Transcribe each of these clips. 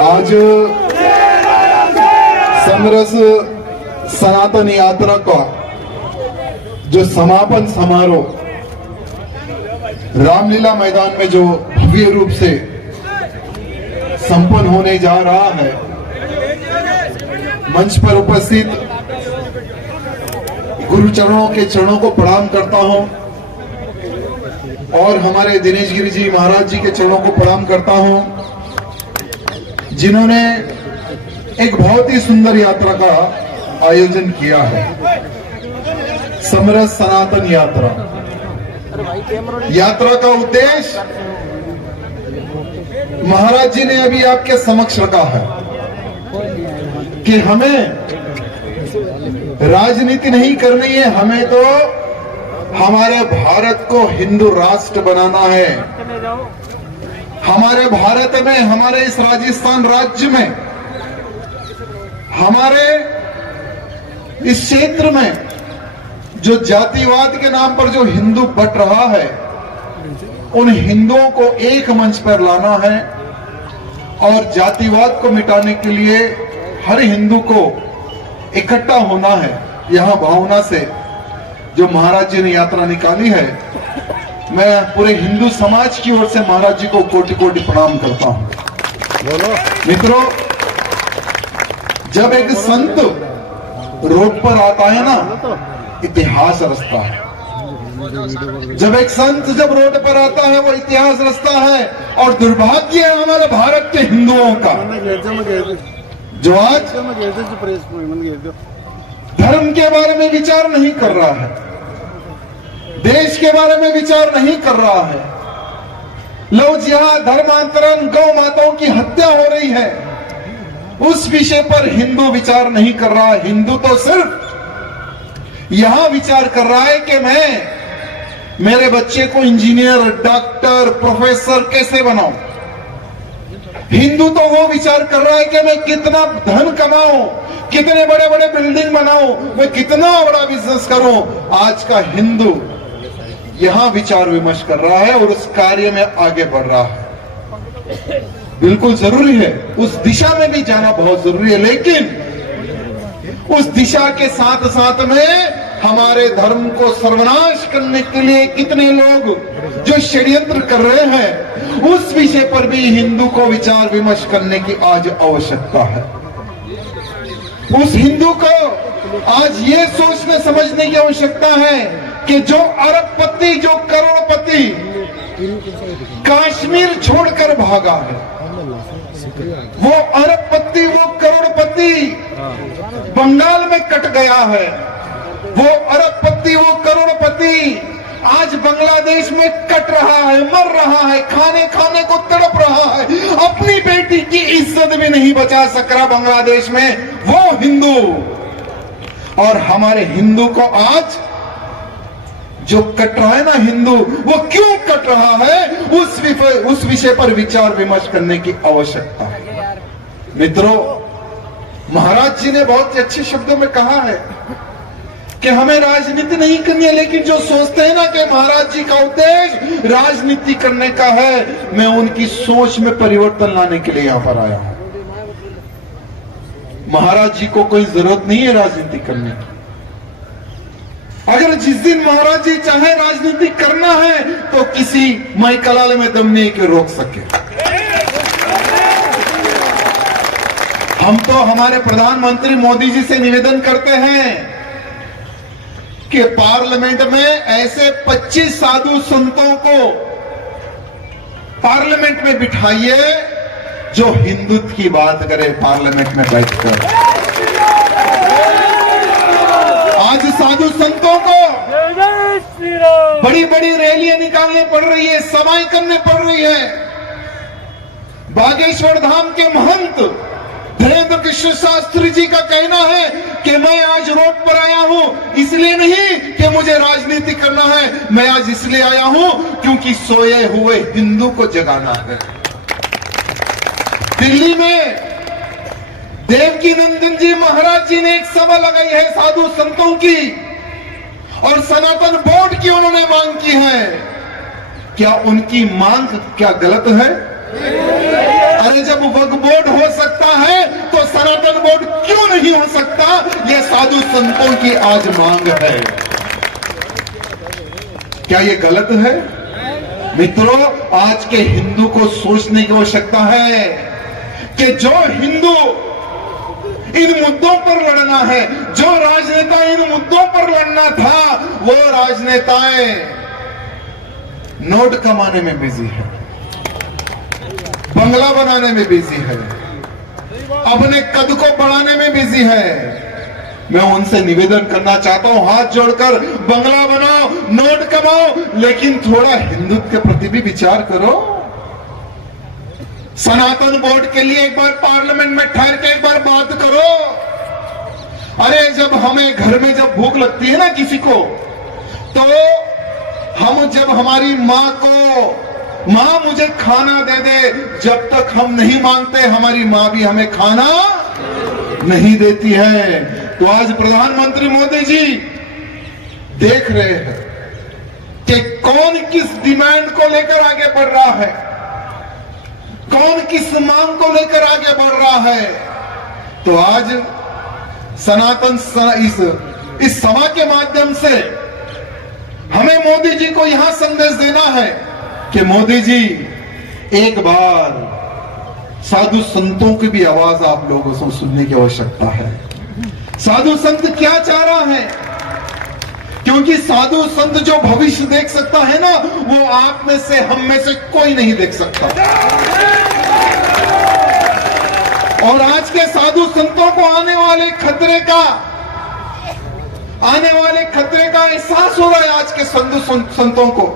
आज समरस सनातन यात्रा का जो समापन समारोह रामलीला मैदान में जो भव्य रूप से संपन्न होने जा रहा है, मंच पर उपस्थित गुरुचरणों के चरणों को प्रणाम करता हूं और हमारे दिनेश गिरी जी महाराज जी के चरणों को प्रणाम करता हूं, जिन्होंने एक बहुत ही सुंदर यात्रा का आयोजन किया है। समरस सनातन यात्रा का उद्देश्य महाराज जी ने अभी आपके समक्ष रखा है कि हमें राजनीति नहीं करनी है, हमें तो हमारे भारत को हिंदू राष्ट्र बनाना है। हमारे भारत में, हमारे इस राजस्थान राज्य में, हमारे इस क्षेत्र में जो जातिवाद के नाम पर जो हिंदू बट रहा है, उन हिंदुओं को एक मंच पर लाना है और जातिवाद को मिटाने के लिए हर हिंदू को इकट्ठा होना है। यहां भावना से जो महाराज जी ने यात्रा निकाली है, मैं पूरे हिंदू समाज की ओर से महाराज जी को कोटि कोटि प्रणाम करता हूं। मित्रों, जब एक संत रोड पर आता है ना, इतिहास रचता है। जब एक संत जब रोड पर आता है, वो इतिहास रचता है। और दुर्भाग्य है हमारे भारत के हिंदुओं का, जो आज धर्म के बारे में विचार नहीं कर रहा है, देश के बारे में विचार नहीं कर रहा है। लोग जहां धर्मांतरण, गौ माताओं की हत्या हो रही है, उस विषय पर हिंदू विचार नहीं कर रहा। हिंदू तो सिर्फ यहां विचार कर रहा है कि मैं मेरे बच्चे को इंजीनियर, डॉक्टर, प्रोफेसर कैसे बनाऊं। हिंदू तो वो विचार कर रहा है कि मैं कितना धन कमाऊं, कितने बड़े बड़े बिल्डिंग बनाऊं, मैं कितना बड़ा बिजनेस करूं। आज का हिंदू यहां विचार विमर्श कर रहा है और उस कार्य में आगे बढ़ रहा है। बिल्कुल जरूरी है, उस दिशा में भी जाना बहुत जरूरी है, लेकिन उस दिशा के साथ साथ में हमारे धर्म को सर्वनाश करने के लिए कितने लोग जो षड्यंत्र कर रहे हैं, उस विषय पर भी हिंदू को विचार विमर्श करने की आज आवश्यकता है। उस हिंदू को आज ये सोचने समझने की आवश्यकता है कि जो अरबपति, जो करोड़पति कश्मीर छोड़कर भागा है, वो अरबपति, वो करोड़पति बंगाल में कट गया है। वो अरबपति, वो करोड़पति आज बांग्लादेश में कट रहा है, मर रहा है, खाने खाने को तड़प रहा है, अपनी बेटी की इज्जत भी नहीं बचा सक रहा बांग्लादेश में वो हिंदू। और हमारे हिंदू को आज जो कट रहा है ना हिंदू, वो क्यों कट रहा है, उस विषय पर विचार विमर्श करने की आवश्यकता है। मित्रों, महाराज जी ने बहुत अच्छे शब्दों में कहा है कि हमें राजनीति नहीं करनी है, लेकिन जो सोचते हैं ना कि महाराज जी का उद्देश्य राजनीति करने का है, मैं उनकी सोच में परिवर्तन लाने के लिए यहां पर आया हूं। महाराज जी को कोई जरूरत नहीं है राजनीति करने की। अगर जिस दिन महाराज जी चाहे राजनीति करना है, तो किसी मई कलाल में दम नहीं के रोक सके। हम तो हमारे प्रधानमंत्री मोदी जी से निवेदन करते हैं कि पार्लियामेंट में ऐसे 25 साधु संतों को पार्लियामेंट में बिठाइए जो हिंदुत्व की बात करे पार्लियामेंट में बैठकर। आज साधु संतों को बड़ी बड़ी रैलियां निकालनी पड़ रही है, सभाएं करनी पड़ रही है। बागेश्वर धाम के महंत धीरेन्द्र कृष्ण शास्त्री जी का कहना है कि मैं आज रोड पर आया हूं इसलिए नहीं कि मुझे राजनीति करना है, मैं आज इसलिए आया हूं क्योंकि सोए हुए हिंदू को जगाना है। दिल्ली में देवकी नंदन जी महाराज जी ने एक सभा लगाई है साधु संतों की, और सनातन बोर्ड की उन्होंने मांग की है। क्या उनकी मांग क्या गलत है? अरे जब वक्फ बोर्ड हो सकता है तो सनातन बोर्ड क्यों नहीं हो सकता? यह साधु संतों की आज मांग है। क्या यह गलत है? मित्रों, आज के हिंदू को सोचने की आवश्यकता है कि जो हिंदू इन मुद्दों पर लड़ना है, जो राजनेता इन मुद्दों पर लड़ना था, वो राजनेताएं नोट कमाने में बिजी है, बंगला बनाने में बिजी है, अपने कद को बढ़ाने में बिजी है। मैं उनसे निवेदन करना चाहता हूं, हाथ जोड़कर, बंगला बनाओ, नोट कमाओ, लेकिन थोड़ा हिंदुत्व के प्रति भी विचार करो। सनातन बोर्ड के लिए एक बार पार्लियामेंट में ठहर के एक बार बात करो। अरे जब हमें घर में जब भूख लगती है ना किसी को, तो हम जब हमारी माँ को, माँ मुझे खाना दे दे, जब तक हम नहीं मांगते हमारी माँ भी हमें खाना नहीं देती है। तो आज प्रधानमंत्री मोदी जी देख रहे हैं कि कौन किस डिमांड को लेकर आगे बढ़ रहा है, कौन किस मांग को लेकर आगे बढ़ रहा है। तो आज सनातन इस सभा के माध्यम से हमें मोदी जी को यहां संदेश देना है कि मोदी जी, एक बार साधु संतों की भी आवाज आप लोगों को सुनने की आवश्यकता है। साधु संत क्या चाह रहा है? क्योंकि साधु संत जो भविष्य देख सकता है ना, वो आप में से, हम में से कोई नहीं देख सकता। और आज के साधु संतों को आने वाले खतरे का एहसास हो रहा है। आज के साधु संतों को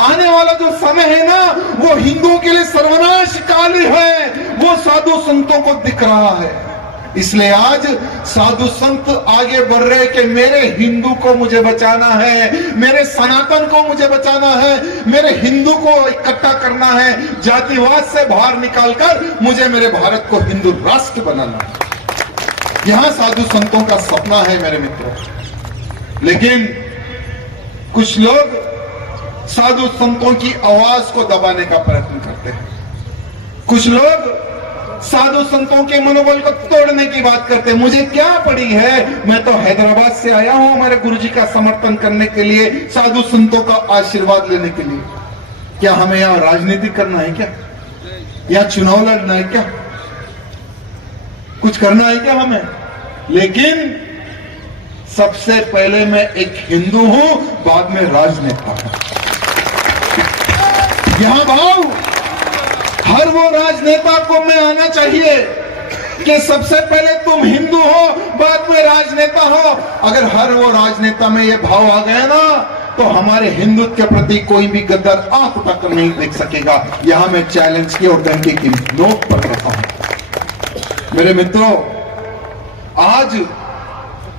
आने वाला जो समय है ना, वो हिंदुओं के लिए सर्वनाशकाली है, वो साधु संतों को दिख रहा है। इसलिए आज साधु संत आगे बढ़ रहे कि मेरे हिंदू को मुझे बचाना है, मेरे सनातन को मुझे बचाना है, मेरे हिंदू को इकट्ठा करना है, जातिवाद से बाहर निकालकर मुझे मेरे भारत को हिंदू राष्ट्र बनाना है। यहां साधु संतों का सपना है मेरे मित्रों। लेकिन कुछ लोग साधु संतों की आवाज को दबाने का प्रयत्न करते हैं, कुछ लोग साधु संतों के मनोबल को तोड़ने की बात करते हैं। मुझे क्या पड़ी है, मैं तो हैदराबाद से आया हूं हमारे गुरुजी का समर्थन करने के लिए, साधु संतों का आशीर्वाद लेने के लिए। क्या हमें यहां राजनीति करना है क्या? यहां चुनाव लड़ना है क्या? कुछ करना है क्या हमें? लेकिन सबसे पहले मैं एक हिंदू हूं, बाद में राजनेता हूं। यहां भाव हर वो राजनेता को में आना चाहिए कि सबसे पहले तुम हिंदू हो, बाद में राजनेता हो। अगर हर वो राजनेता में ये भाव आ गया ना, तो हमारे हिंदुत्व के प्रति कोई भी गद्दार आंख तक नहीं देख सकेगा। यहां मैं चैलेंज की और डंडे की नोक पर रखा हूं। मेरे मित्रों, आज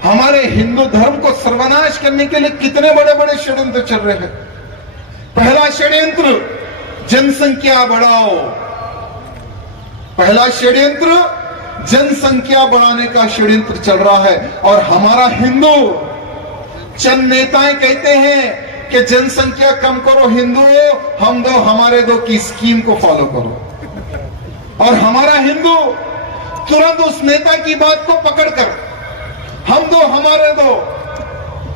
हमारे हिंदू धर्म को सर्वनाश करने के लिए कितने बड़े बड़े षड्यंत्र चल रहे हैं। पहला षड्यंत्र जनसंख्या बढ़ाओ, पहला षड्यंत्र जनसंख्या बढ़ाने का षड्यंत्र चल रहा है। और हमारा हिंदू चंद नेताएं कहते हैं कि जनसंख्या कम करो हिंदुओं, हम दो हमारे दो की स्कीम को फॉलो करो। और हमारा हिंदू तुरंत उस नेता की बात को पकड़कर हम दो हमारे दो,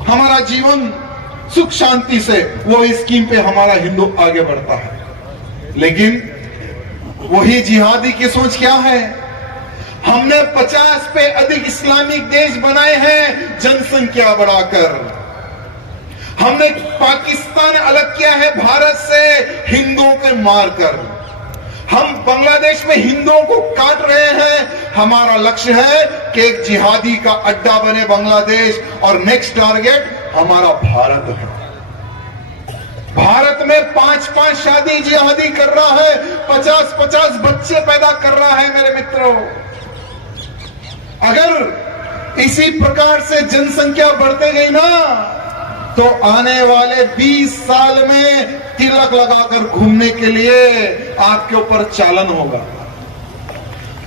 हमारा जीवन सुख शांति से, वो स्कीम पे हमारा हिंदू आगे बढ़ता है। लेकिन वही जिहादी की सोच क्या है? हमने 50 पे अधिक इस्लामिक देश बनाए हैं जनसंख्या बढ़ाकर। हमने पाकिस्तान अलग किया है भारत से हिंदुओं को मारकर। हम बांग्लादेश में हिंदुओं को काट रहे हैं। हमारा लक्ष्य है कि एक जिहादी का अड्डा बने बांग्लादेश, और नेक्स्ट टारगेट हमारा भारत है। भारत में 5-5 शादी जिहादी कर रहा है, 50-50 बच्चे पैदा कर रहा है। मेरे मित्रों, अगर इसी प्रकार से जनसंख्या बढ़ते गई ना, तो आने वाले 20 साल में तिलक लगाकर घूमने के लिए आपके ऊपर चालन होगा।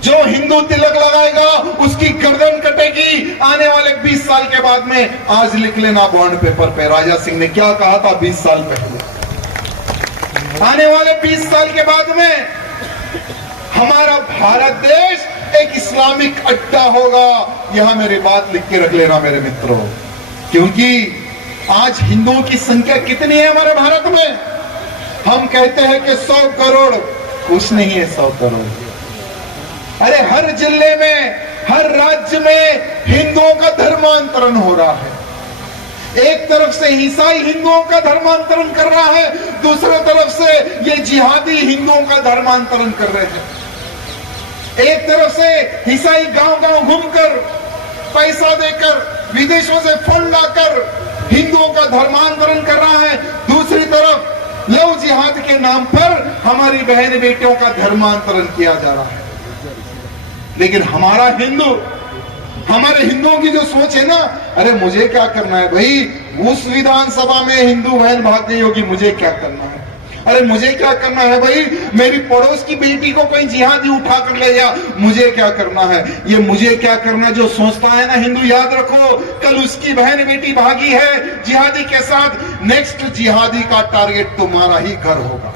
जो हिंदू तिलक लगाएगा उसकी गर्दन कटेगी आने वाले 20 साल के बाद में। आज लिख लेना बॉन्ड पेपर पे, राजा सिंह ने क्या कहा था 20 साल पहले। आने वाले 20 साल के बाद में हमारा भारत देश एक इस्लामिक अड्डा होगा। यहां मेरी बात लिख के रख लेना मेरे मित्रों, क्योंकि आज हिंदुओं की संख्या कितनी है हमारे भारत में? हम कहते हैं कि 100 करोड़, कुछ नहीं है 100 करोड़। अरे हर जिले में, हर राज्य में हिंदुओं का धर्मांतरण हो रहा है। एक तरफ से ईसाई हिंदुओं का धर्मांतरण कर रहा है, दूसरी तरफ से ये जिहादी हिंदुओं का धर्मांतरण कर रहे हैं। एक तरफ से ईसाई गांव-गांव घूमकर पैसा देकर विदेशों से फंड लाकर हिंदुओं का धर्मांतरण कर रहा है, दूसरी तरफ लव जिहाद के नाम पर हमारी बहन बेटियों का धर्मांतरण किया जा रहा है। लेकिन हमारे हिंदुओं की जो सोच है ना, अरे मुझे क्या करना है भाई, उस विधानसभा में हिंदू बहन भाग गई होगी, मुझे क्या करना है? अरे मुझे क्या करना है भाई, मेरी पड़ोस की बेटी को कहीं जिहादी उठा कर ले जा, मुझे क्या करना है? ये मुझे क्या करना जो सोचता है ना हिंदू, याद रखो कल उसकी बहन बेटी भागी है जिहादी के साथ, नेक्स्ट जिहादी का टारगेट तुम्हारा ही घर होगा।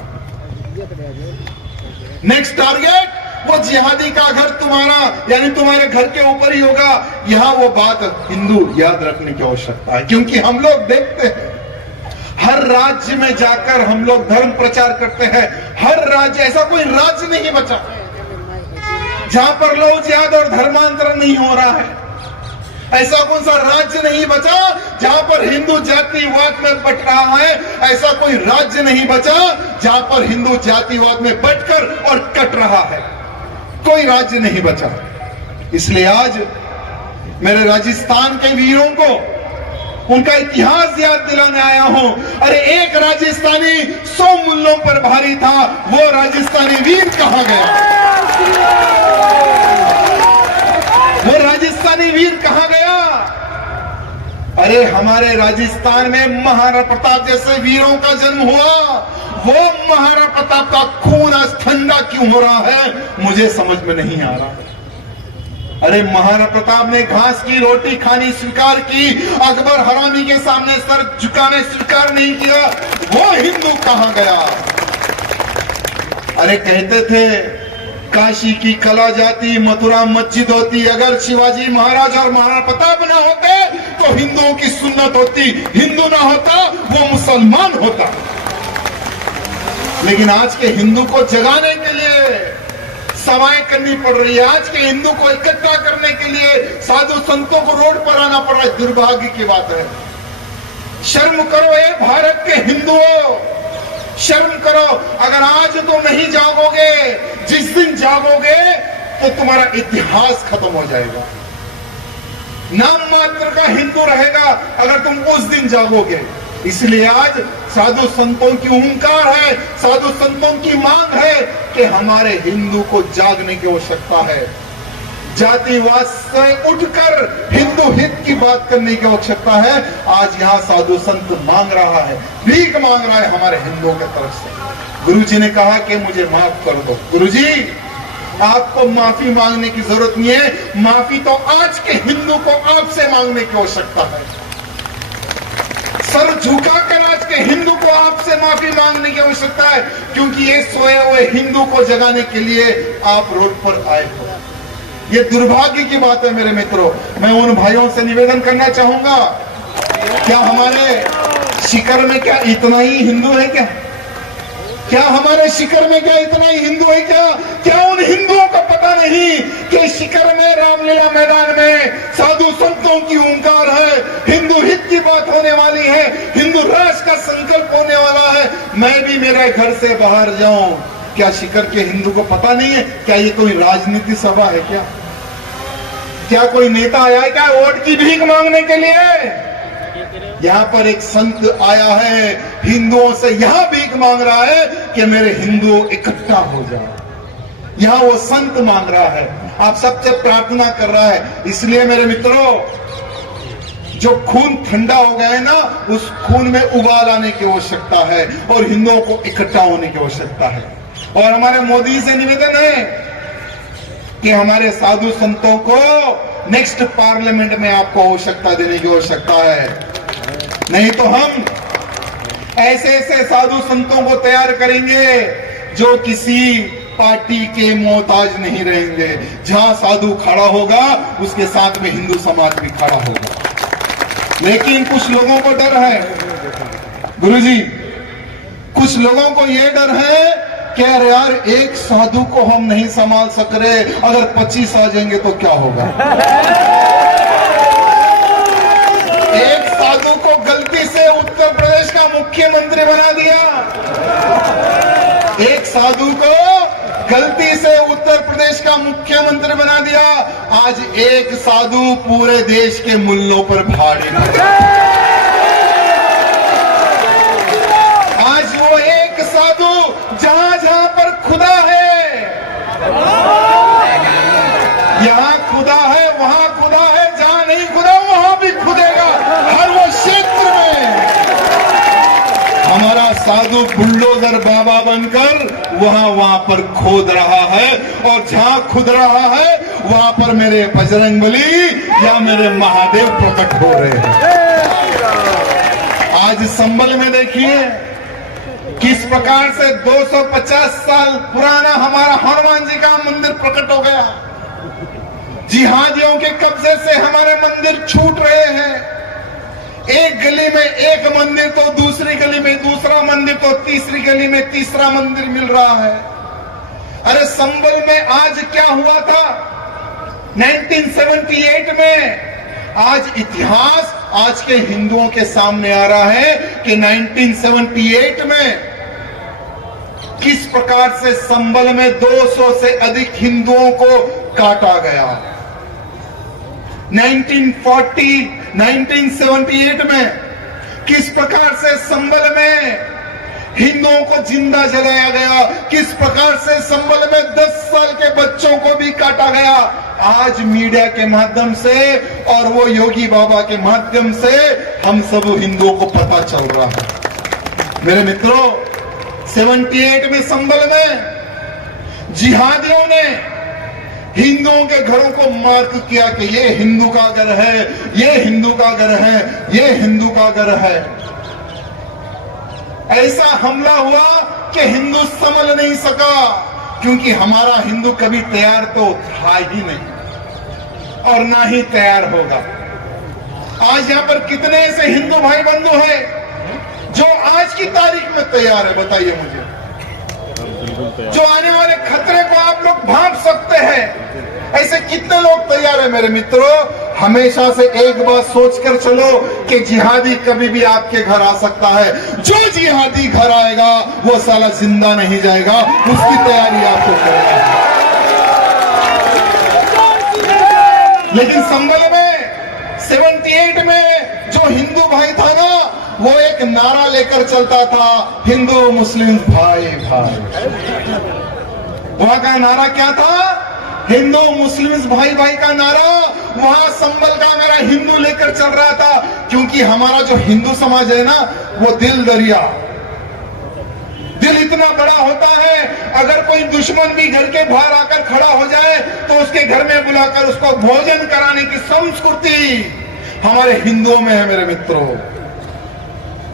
नेक्स्ट टारगेट वो जिहादी का घर तुम्हारा, यानी तुम्हारे घर के ऊपर ही होगा। यहां वो बात हिंदू याद रखने की आवश्यकता है, क्योंकि हम लोग देखते हैं हर राज्य में जाकर हम लोग धर्म प्रचार करते हैं। हर राज्य, ऐसा कोई राज्य नहीं बचा जहां पर लव जिहाद और धर्मांतरण नहीं हो रहा है। ऐसा कौन सा राज्य नहीं बचा जहां पर हिंदू जातिवाद में बट रहा है। ऐसा कोई राज्य नहीं बचा जहां पर हिंदू जातिवाद में बटकर और कट रहा है। कोई राज्य नहीं बचा। इसलिए आज मेरे राजस्थान के वीरों को उनका इतिहास याद दिलाने आया हूं। अरे एक राजस्थानी 100 मुल्लों पर भारी था, वो राजस्थानी वीर कहां गया? वो राजस्थानी वीर कहां गया? अरे हमारे राजस्थान में महाराणा प्रताप जैसे वीरों का जन्म हुआ, वो महाराणा प्रताप का खून आज ठंडा क्यों हो रहा है, मुझे समझ में नहीं आ रहा। अरे महाराणा प्रताप ने घास की रोटी खानी स्वीकार की, अकबर हरामी के सामने सर झुकाने स्वीकार नहीं किया, वो हिंदू कहां गया? अरे कहते थे काशी की कला जाती, मथुरा मस्जिद होती, अगर शिवाजी महाराज और महाराणा प्रताप ना होते तो हिंदुओं की सुन्नत होती, हिंदू ना होता वो मुसलमान होता। लेकिन आज के हिंदू को जगाने के लिए सभाएं करनी पड़ रही है। आज के हिंदू को इकट्ठा करने के लिए साधु संतों को रोड पर आना पड़ रहा है। दुर्भाग्य की बात है। शर्म करो ये भारत के हिंदुओं, शर्म करो। अगर आज तुम नहीं जागोगे, जिस दिन जागोगे तो तुम्हारा इतिहास खत्म हो जाएगा। नाम मात्र का हिंदू रहेगा अगर तुम उस दिन जागोगे। इसलिए आज साधु संतों की हुंकार है, साधु संतों की मांग है कि हमारे हिंदू को जागने की आवश्यकता है। जातिवाद से उठकर हिंदू हित की बात करने की आवश्यकता है। आज यहाँ साधु संत मांग रहा है, भीख मांग रहा है हमारे हिंदुओं की तरफ से। गुरुजी ने कहा कि मुझे माफ कर दो। गुरुजी आपको माफी मांगने की जरूरत नहीं है, माफी तो आज के हिंदू को आपसे मांगने की आवश्यकता है। सर झुकाकर आज के हिंदू को आपसे माफी मांगने की आवश्यकता है, क्योंकि ये सोए हुए हिंदू को जगाने के लिए आप रोड पर आए हो। ये दुर्भाग्य की बात है मेरे मित्रों। मैं उन भाइयों से निवेदन करना चाहूंगा, क्या हमारे शिकर में क्या इतना ही हिंदू है क्या? क्या हमारे शिकर में क्या इतना ही हिंदू है क्या? क्या उन हिंदुओं को पता नहीं कि शिकर में रामलीला मैदान में साधु संतों की हुंकार है, हिंदू हित की बात होने वाली है, हिंदू राष्ट्र का संकल्प होने वाला है। मैं भी मेरे घर से बाहर जाऊं, क्या शिकर के हिंदू को पता नहीं है? क्या ये कोई राजनीति सभा है क्या? क्या कोई नेता आया है क्या वोट की भीख मांगने के लिए? यहाँ पर एक संत आया है, हिंदुओं से यहाँ भीख मांग रहा है कि मेरे हिंदू इकट्ठा हो जाए। यहाँ वो संत मांग रहा है, आप सबसे प्रार्थना कर रहा है। इसलिए मेरे मित्रों, जो खून ठंडा हो गया है ना, उस खून में उबाल आने की आवश्यकता है और हिंदुओं को इकट्ठा होने की आवश्यकता है। और हमारे मोदी से निवेदन है कि हमारे साधु संतों को नेक्स्ट पार्लियामेंट में आपको आवश्यकता देने की आवश्यकता है। नहीं तो हम ऐसे ऐसे साधु संतों को तैयार करेंगे जो किसी पार्टी के मोहताज नहीं रहेंगे। जहां साधु खड़ा होगा उसके साथ में हिंदू समाज भी खड़ा होगा। लेकिन कुछ लोगों को डर है गुरुजी, कुछ लोगों को यह डर है कि अरे यार एक साधु को हम नहीं संभाल सक रहे, अगर 25 आ जाएंगे तो क्या होगा। एक साधु को गलती से उत्तर प्रदेश का मुख्यमंत्री बना दिया, एक साधु को गलती से उत्तर प्रदेश का मुख्यमंत्री बना दिया। आज एक साधु पूरे देश के मुल्लों पर भारी पड़ा। आज वो एक साधु जहां जहां पर खुदा है, यहां खुदा है वहां खुदा है, जहां नहीं खुदा वहां भी खुदेगा। हर वो क्षेत्र में हमारा साधु बुलडोजर बाबा बनकर वहां पर खोद रहा है, और जहां खुद रहा है वहां पर मेरे बजरंगबली या मेरे महादेव प्रकट हो रहे हैं। आज संभल में देखिए किस प्रकार से 250 साल पुराना हमारा हनुमान जी का मंदिर प्रकट हो गया। जिहादियों के कब्जे से हमारे मंदिर छूट रहे हैं। एक गली में एक मंदिर तो दूसरी गली में दूसरा मंदिर तो तीसरी गली में तीसरा मंदिर मिल रहा है। अरे संभल में आज क्या हुआ था 1978 में, आज इतिहास आज के हिंदुओं के सामने आ रहा है कि 1978 में किस प्रकार से संभल में 200 से अधिक हिंदुओं को काटा गया। 1978 में किस प्रकार से संभल में हिंदुओं को जिंदा जलाया गया, किस प्रकार से संभल में 10 साल के बच्चों को भी काटा गया। आज मीडिया के माध्यम से और वो योगी बाबा के माध्यम से हम सब हिंदुओं को पता चल रहा है। मेरे मित्रों, 78 में संभल में जिहादियों ने हिंदुओं के घरों को मार्क किया कि ये हिंदू का घर है, ये हिंदू का घर है, ये हिंदू का घर है। ऐसा हमला हुआ कि हिंदू संभल नहीं सका, क्योंकि हमारा हिंदू कभी तैयार तो था ही नहीं और ना ही तैयार होगा। आज यहां पर कितने ऐसे हिंदू भाई बंधु हैं जो आज की तारीख में तैयार है, बताइए मुझे, जो आने वाले खतरे को आप लोग भांप सकते हैं। ऐसे कितने लोग तैयार है मेरे मित्रों। हमेशा से एक बात सोचकर चलो कि जिहादी कभी भी आपके घर आ सकता है। जो जिहादी घर आएगा वो साला जिंदा नहीं जाएगा, उसकी तैयारी आपको करनी है। लेकिन संभल में 78 में जो हिंदू भाई था ना, वो एक नारा लेकर चलता था, हिंदू मुस्लिम भाई भाई। वहां का नारा क्या था? हिंदू मुस्लिम भाई भाई का नारा वहां संभल का मेरा हिंदू लेकर चल रहा था। क्योंकि हमारा जो हिंदू समाज है ना, वो दिल दरिया, दिल इतना बड़ा होता है, अगर कोई दुश्मन भी घर के बाहर आकर खड़ा हो जाए तो उसके घर में बुलाकर उसको भोजन कराने की संस्कृति हमारे हिंदुओं में है मेरे मित्रों।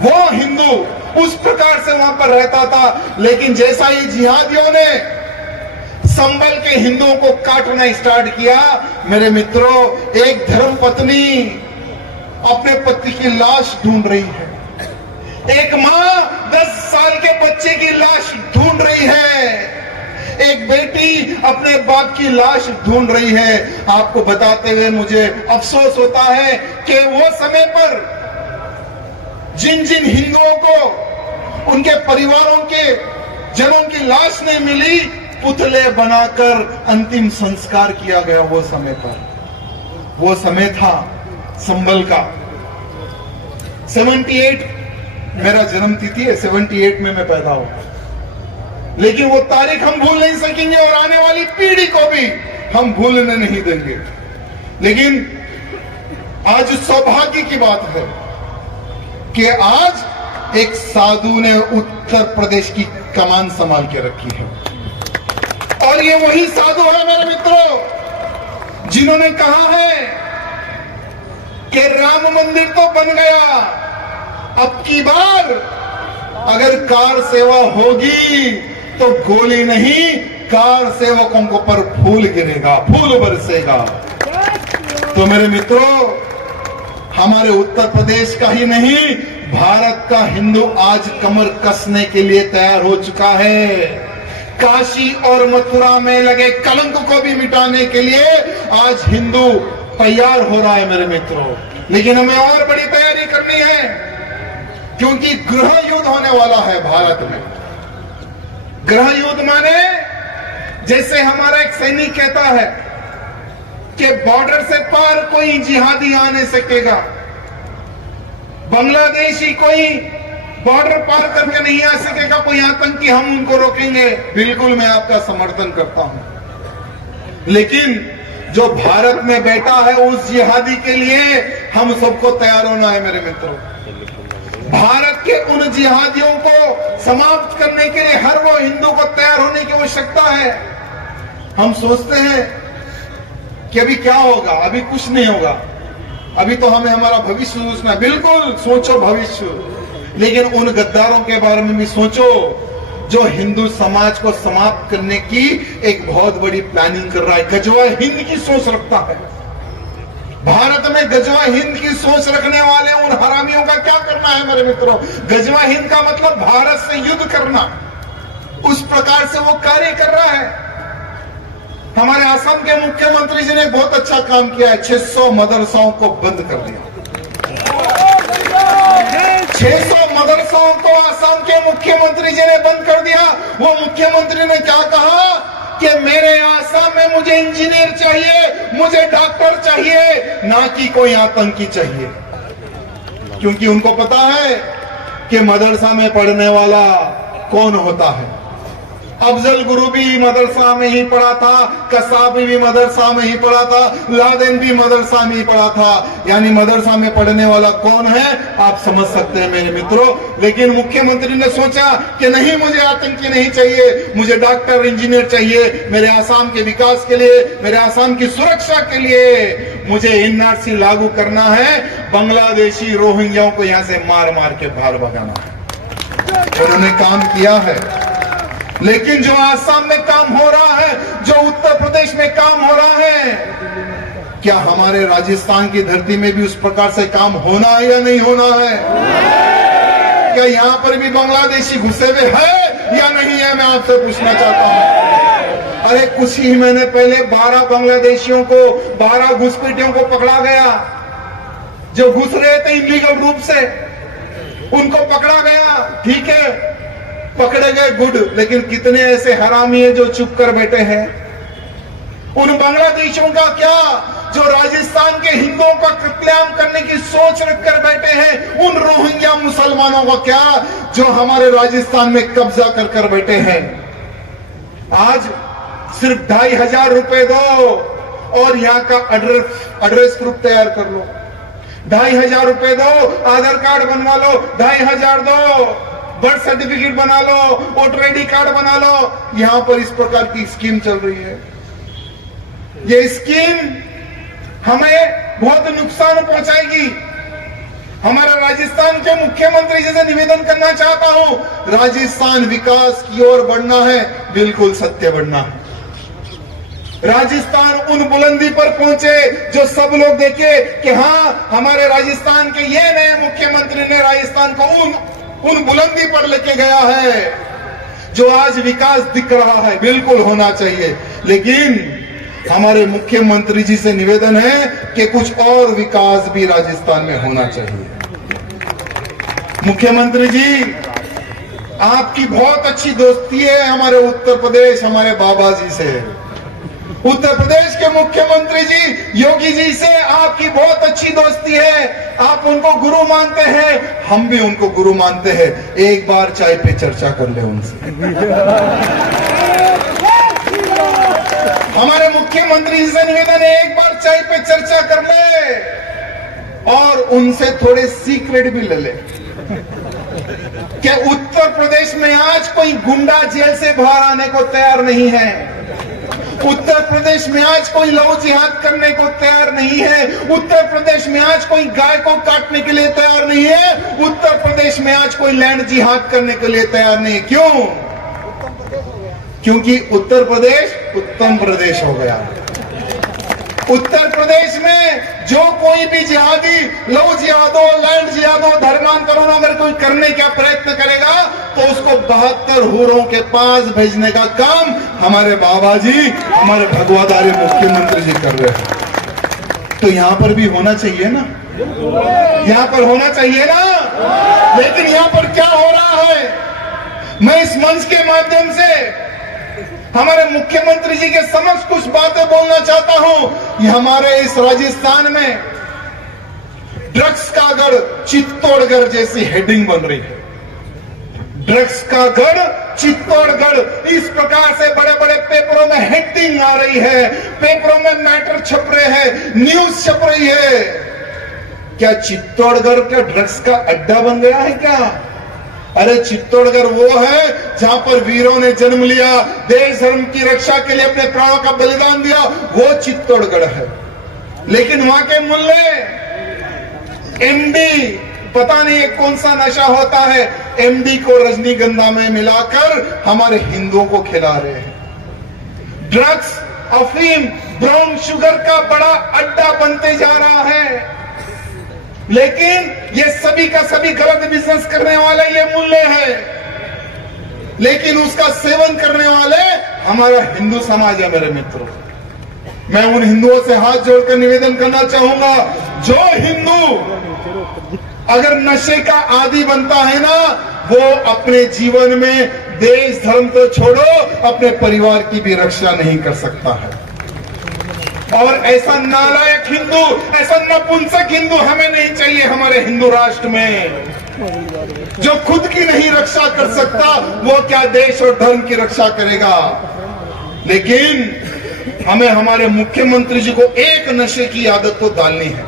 वो हिंदू उस प्रकार से वहां पर रहता था। लेकिन जैसा ही जिहादियों ने संभल के हिंदुओं को काटना स्टार्ट किया, मेरे मित्रों, एक धर्म पत्नी अपने पति की लाश ढूंढ रही है, एक मां 10 साल के बच्चे की लाश ढूंढ रही है, एक बेटी अपने बाप की लाश ढूंढ रही है। आपको बताते हुए मुझे अफसोस होता है कि वो समय पर जिन जिन हिंदुओं को उनके परिवारों के जनों की लाश नहीं मिली, पुतले बनाकर अंतिम संस्कार किया गया। वो समय पर, वो समय था संभल का। 78 मेरा जन्म तिथि है, 78 में मैं पैदा हुआ, लेकिन वो तारीख हम भूल नहीं सकेंगे और आने वाली पीढ़ी को भी हम भूलने नहीं देंगे। लेकिन आज सौभाग्य की बात है कि आज एक साधु ने उत्तर प्रदेश की कमान संभाल के रखी है, और ये वही साधु है मेरे मित्रों जिन्होंने कहा है कि राम मंदिर तो बन गया, अब की बार अगर कार सेवा होगी तो गोली नहीं, कार सेवकों को पर फूल गिरेगा, फूल बरसेगा। तो मेरे मित्रों, हमारे उत्तर प्रदेश का ही नहीं, भारत का हिंदू आज कमर कसने के लिए तैयार हो चुका है। काशी और मथुरा में लगे कलंक को भी मिटाने के लिए आज हिंदू तैयार हो रहा है मेरे मित्रों। लेकिन हमें और बड़ी तैयारी करनी है, क्योंकि गृह युद्ध होने वाला है भारत में। गृह युद्ध माने जैसे हमारा एक सैनिक कहता है कि बॉर्डर से पार कोई जिहादी आ नहीं सकेगा, बांग्लादेशी कोई बॉर्डर पार करके नहीं आ सकेगा, कोई आतंकी हम उनको रोकेंगे। बिल्कुल मैं आपका समर्थन करता हूं, लेकिन जो भारत में बैठा है उस जिहादी के लिए हम सबको तैयार होना है मेरे मित्रों। भारत के उन जिहादियों को समाप्त करने के लिए हर वो हिंदू को तैयार होने की आवश्यकता है। हम सोचते हैं कि अभी क्या होगा, अभी कुछ नहीं होगा, अभी तो हमें हमारा भविष्य सोचना है। बिल्कुल सोचो भविष्य, लेकिन उन गद्दारों के बारे में भी सोचो जो हिंदू समाज को समाप्त करने की एक बहुत बड़ी प्लानिंग कर रहा है। गजवा हिंद की सोच रखता है। भारत में गजवा हिंद की सोच रखने वाले उन हरामियों का क्या करना है मेरे मित्रों? गजवा हिंद का मतलब भारत से युद्ध करना, उस प्रकार से वो कार्य कर रहा है। हमारे असम के मुख्यमंत्री जी ने बहुत अच्छा काम किया है, 600 मदरसाओं को बंद कर दिया। 600 मदरसाओं को असम के मुख्यमंत्री जी ने बंद कर दिया। वो मुख्यमंत्री ने क्या कहा कि मेरे आसाम में मुझे इंजीनियर चाहिए, मुझे डॉक्टर चाहिए, ना कि कोई आतंकी चाहिए। क्योंकि उनको पता है कि मदरसा में पढ़ने वाला कौन होता है। अफजल गुरु भी मदरसा में ही पढ़ा था, कसाबी भी मदरसा में ही पढ़ा था, लादेन भी मदरसा में ही पढ़ा था। यानी मदरसा में पढ़ने वाला कौन है आप समझ सकते हैं मेरे मित्रों। लेकिन मुख्यमंत्री ने सोचा कि नहीं, मुझे आतंकी नहीं चाहिए, मुझे डॉक्टर इंजीनियर चाहिए। मेरे आसाम के विकास के लिए, मेरे आसाम की सुरक्षा के लिए मुझे एनआरसी लागू करना है, बांग्लादेशी रोहिंग्याओं को यहां से मार मार के बाहर भगाना है। उन्होंने काम किया है। लेकिन जो आसाम में काम हो रहा है, जो उत्तर प्रदेश में काम हो रहा है, क्या हमारे राजस्थान की धरती में भी उस प्रकार से काम होना है या नहीं होना है? क्या यहाँ पर भी बांग्लादेशी घुसे हुए है या नहीं है, मैं आपसे पूछना चाहता हूँ। अरे कुछ ही महीने पहले 12 बांग्लादेशियों को, 12 घुसपैठियों को पकड़ा गया जो घुस रहे थे इलीगल रूप से। उनको पकड़ा गया, ठीक है, पकड़े गए, गुड। लेकिन कितने ऐसे हरामी हैं जो चुप कर बैठे हैं? उन बांग्लादेशियों का क्या जो राजस्थान के हिंदुओं का कत्लेआम करने की सोच रखकर बैठे हैं? उन रोहिंग्या मुसलमानों का क्या जो हमारे राजस्थान में कब्जा कर कर बैठे हैं? आज सिर्फ 2500 रुपए दो और यहाँ का एड्रेस प्रूफ तैयार कर लो। 2500 रुपए दो, आधार कार्ड बनवा लो, 2500 दो, बर्थ सर्टिफिकेट बना लो, वोटर आईडी कार्ड बना लो। यहां पर इस प्रकार की स्कीम चल रही है। ये स्कीम हमें बहुत नुकसान पहुंचाएगी। हमारा राजस्थान के मुख्यमंत्री जी से निवेदन करना चाहता हूं, राजस्थान विकास की ओर बढ़ना है, बिल्कुल सत्य बढ़ना है। राजस्थान उन बुलंदी पर पहुंचे जो सब लोग देखे कि हाँ, हमारे राजस्थान के ये नए मुख्यमंत्री ने राजस्थान को उन बुलंदी पर लेके गया है जो आज विकास दिख रहा है। बिल्कुल होना चाहिए, लेकिन हमारे मुख्यमंत्री जी से निवेदन है कि कुछ और विकास भी राजस्थान में होना चाहिए। मुख्यमंत्री जी, आपकी बहुत अच्छी दोस्ती है हमारे उत्तर प्रदेश, हमारे बाबा जी से। उत्तर प्रदेश के मुख्यमंत्री जी योगी जी से आपकी बहुत अच्छी दोस्ती है, आप उनको गुरु मानते हैं, हम भी उनको गुरु मानते हैं। एक बार चाय पे चर्चा कर ले उनसे। हमारे मुख्यमंत्री जी से निवेदन है, एक बार चाय पे चर्चा कर ले और उनसे थोड़े सीक्रेट भी ले ले कि उत्तर प्रदेश में आज कोई गुंडा जेल से बाहर आने को तैयार नहीं है। उत्तर प्रदेश में आज कोई लव जिहाद करने को तैयार नहीं है। उत्तर प्रदेश में आज कोई गाय को काटने के लिए तैयार नहीं है। उत्तर प्रदेश में आज कोई लैंड जिहाद करने के लिए तैयार नहीं है। क्यों? क्योंकि उत्तर प्रदेश उत्तम प्रदेश हो गया। उत्तर प्रदेश में जो कोई भी जिहादी, लव जिहादो, लैंड जिहादो, धर्मांतरण अगर कोई करने का प्रयत्न करेगा तो उसको 72 हूरों के पास भेजने का काम हमारे बाबा जी, हमारे भगवाधारी मुख्यमंत्री जी कर रहे हैं। तो यहां पर भी होना चाहिए ना, यहां पर होना चाहिए ना। लेकिन यहां पर क्या हो रहा है, मैं इस मंच के माध्यम से हमारे मुख्यमंत्री जी के समक्ष कुछ बातें बोलना चाहता हूं। ये हमारे इस राजस्थान में ड्रग्स का गढ़ चित्तौड़गढ़ जैसी हेडिंग बन रही है। ड्रग्स का गढ़ चित्तौड़गढ़, इस प्रकार से बड़े बड़े पेपरों में हेडिंग आ रही है, पेपरों में मैटर छप रहे हैं, न्यूज छप रही है। क्या चित्तौड़गढ़ का ड्रग्स का अड्डा बन गया है क्या? अरे चित्तौड़गढ़ वो है जहां पर वीरों ने जन्म लिया, देश धर्म की रक्षा के लिए अपने प्राणों का बलिदान दिया, वो चित्तौड़गढ़ है। लेकिन वहां के मुल्ले एमडी, पता नहीं ये कौन सा नशा होता है, एमडी को रजनीगंधा में मिलाकर हमारे हिंदुओं को खिला रहे हैं। ड्रग्स, अफीम, ब्राउन शुगर का बड़ा अड्डा बनते जा रहा है। लेकिन ये सभी का सभी गलत बिजनेस करने वाले ये मुल्ले हैं, लेकिन उसका सेवन करने वाले हमारा हिंदू समाज है। मेरे मित्रों, मैं उन हिंदुओं से हाथ जोड़कर निवेदन करना चाहूंगा, जो हिंदू अगर नशे का आदी बनता है ना, वो अपने जीवन में देश धर्म तो छोड़ो, अपने परिवार की भी रक्षा नहीं कर सकता है। और ऐसा नालायक हिंदू, ऐसा नपुंसक हिंदू हमें नहीं चाहिए हमारे हिंदू राष्ट्र में। जो खुद की नहीं रक्षा कर सकता, वो क्या देश और धर्म की रक्षा करेगा। लेकिन हमें हमारे मुख्यमंत्री जी को एक नशे की आदत तो डालनी है।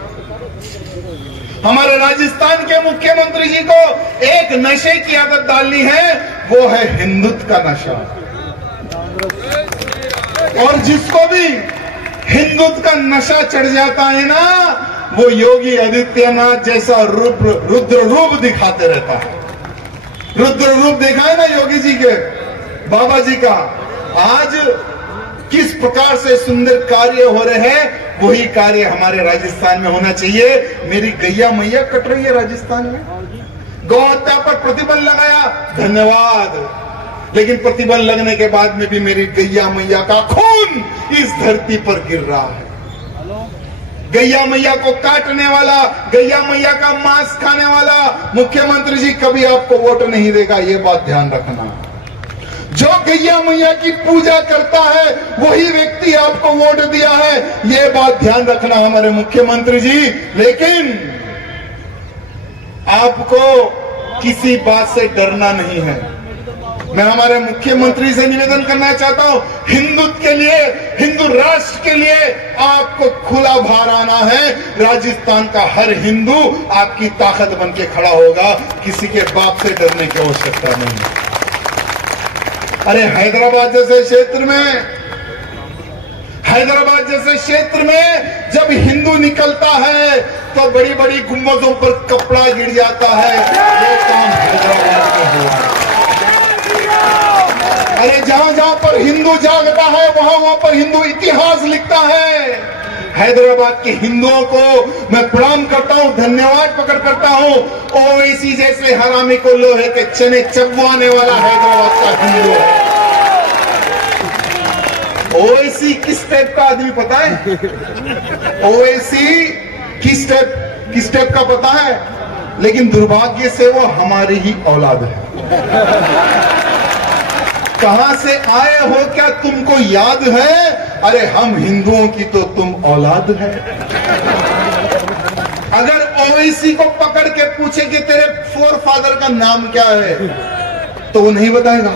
हमारे राजस्थान के मुख्यमंत्री जी को एक नशे की आदत डालनी है, वो है हिंदुत्व का नशा। और जिसको भी हिंदुत्व का नशा चढ़ जाता है ना, वो योगी आदित्यनाथ जैसा रुद्र रूप दिखाते रहता है। रुद्र रूप देखा है ना योगी जी के, बाबा जी का। आज किस प्रकार से सुंदर कार्य हो रहे हैं, वही कार्य हमारे राजस्थान में होना चाहिए। मेरी गैया मैया कट रही है राजस्थान में, गौ हत्या पर प्रतिबंध लगाया, धन्यवाद। लेकिन प्रतिबंध लगने के बाद में भी मेरी गैया मैया का खून इस धरती पर गिर रहा है। गैया मैया को काटने वाला, गैया मैया का मांस खाने वाला मुख्यमंत्री जी कभी आपको वोट नहीं देगा, ये बात ध्यान रखना। जो गैया मैया की पूजा करता है वही व्यक्ति आपको वोट दिया है, ये बात ध्यान रखना हमारे मुख्यमंत्री जी। लेकिन आपको किसी बात से डरना नहीं है। मैं हमारे मुख्यमंत्री से निवेदन करना चाहता हूं, हिंदुत्व के लिए, हिंदू राष्ट्र के लिए आपको खुला बाहर आना है। राजस्थान का हर हिंदू आपकी ताकत बन के खड़ा होगा, किसी के बाप से डरने की आवश्यकता नहीं। अरे हैदराबाद जैसे क्षेत्र में जब हिंदू निकलता है तो बड़ी बड़ी गुंबदों पर कपड़ा गिर जाता है। ये काम हैदराबाद में हुआ। अरे जहां जहां पर हिंदू जागता है वहां वहां पर हिंदू इतिहास लिखता है। हैदराबाद के हिंदुओं को मैं प्रणाम करता हूं, धन्यवाद प्रकट करता हूं। ओवैसी जैसे हरामी को लोहे के चने चबवाने वाला हैदराबाद का हिंदू है। ओवैसी किस टाइप का आदमी पता है? ओवैसी किस टाइप का पता है? लेकिन दुर्भाग्य से वो हमारी ही औलाद है। कहां से आए हो क्या तुमको याद है? अरे हम हिंदुओं की तो तुम औलाद है। अगर ओवैसी को पकड़ के पूछे कि तेरे फोर फादर का नाम क्या है, तो वो नहीं बताएगा।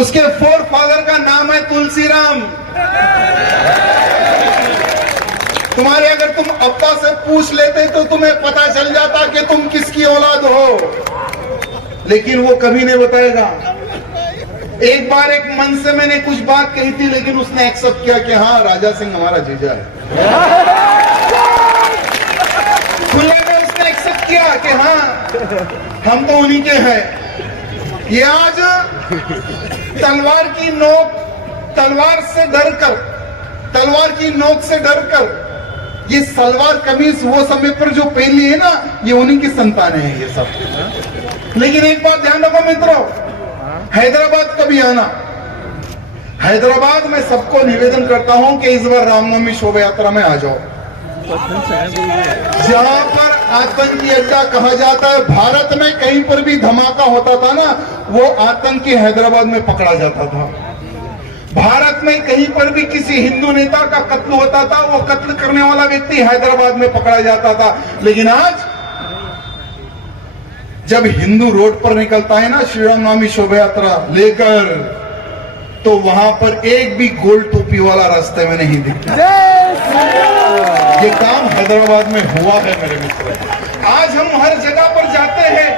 उसके फोर फादर का नाम है तुलसीराम। तुम्हारे अगर तुम अब्बा से पूछ लेते तो तुम्हें पता चल जाता कि तुम किसकी औलाद हो, लेकिन वो कभी नहीं बताएगा। एक बार एक मन से मैंने कुछ बात कही थी, लेकिन उसने एक्सेप्ट किया कि हाँ राजा सिंह हमारा जीजा है। खुले में उसने एक्सेप्ट किया कि हाँ हम तो उन्हीं के हैं। ये आज तलवार की नोक से डरकर ये सलवार कमीज वो समय पर जो पहन ली है ना, ये उन्हीं की संतानें हैं ये सब। लेकिन एक बात ध्यान रखो मित्रों, हैदराबाद कभी आना, हैदराबाद में सबको निवेदन करता हूं कि इस बार रामनवमी शोभा यात्रा में आ जाओ। जहां पर आतंकी अड्डा कहा जाता है, भारत में कहीं पर भी धमाका होता था ना, वो आतंकी हैदराबाद में पकड़ा जाता था। भारत में कहीं पर भी किसी हिंदू नेता का कत्ल होता था, वो कत्ल करने वाला व्यक्ति हैदराबाद में पकड़ा जाता था। लेकिन आज जब हिंदू रोड पर निकलता है ना श्री रामनवमी शोभा यात्रा लेकर, तो वहां पर एक भी गोल टोपी वाला रास्ते में नहीं दिखता। ये काम हैदराबाद में हुआ है मेरे मित्र। आज हम हर जगह पर जाते हैं,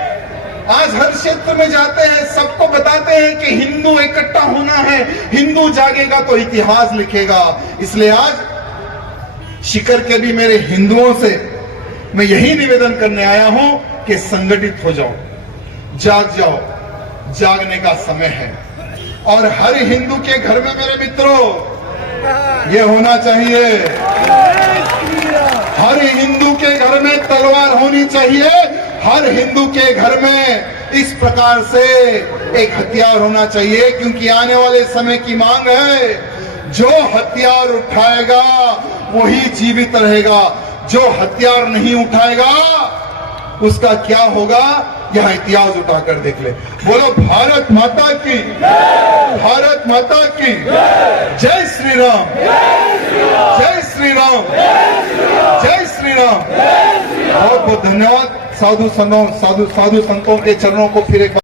आज हर क्षेत्र में जाते हैं, सबको बताते हैं कि हिंदू इकट्ठा होना है, हिंदू जागेगा तो इतिहास लिखेगा। इसलिए आज शिकर के भी मेरे हिंदुओं से मैं यही निवेदन करने आया हूं कि संगठित हो जाओ, जाग जाओ, जागने का समय है। और हर हिंदू के घर में मेरे मित्रों ये होना चाहिए, हर हिंदू के घर में तलवार होनी चाहिए, हर हिंदू के घर में इस प्रकार से एक हथियार होना चाहिए, क्योंकि आने वाले समय की मांग है, जो हथियार उठाएगा वही जीवित रहेगा, जो हथियार नहीं उठाएगा उसका क्या होगा, यह इतिहास उठाकर देख ले। बोलो भारत माता की, भारत माता की जय श्री राम, जय श्री राम, जय श्री राम। बहुत बहुत धन्यवाद। साधु संतों के चरणों को फिर एक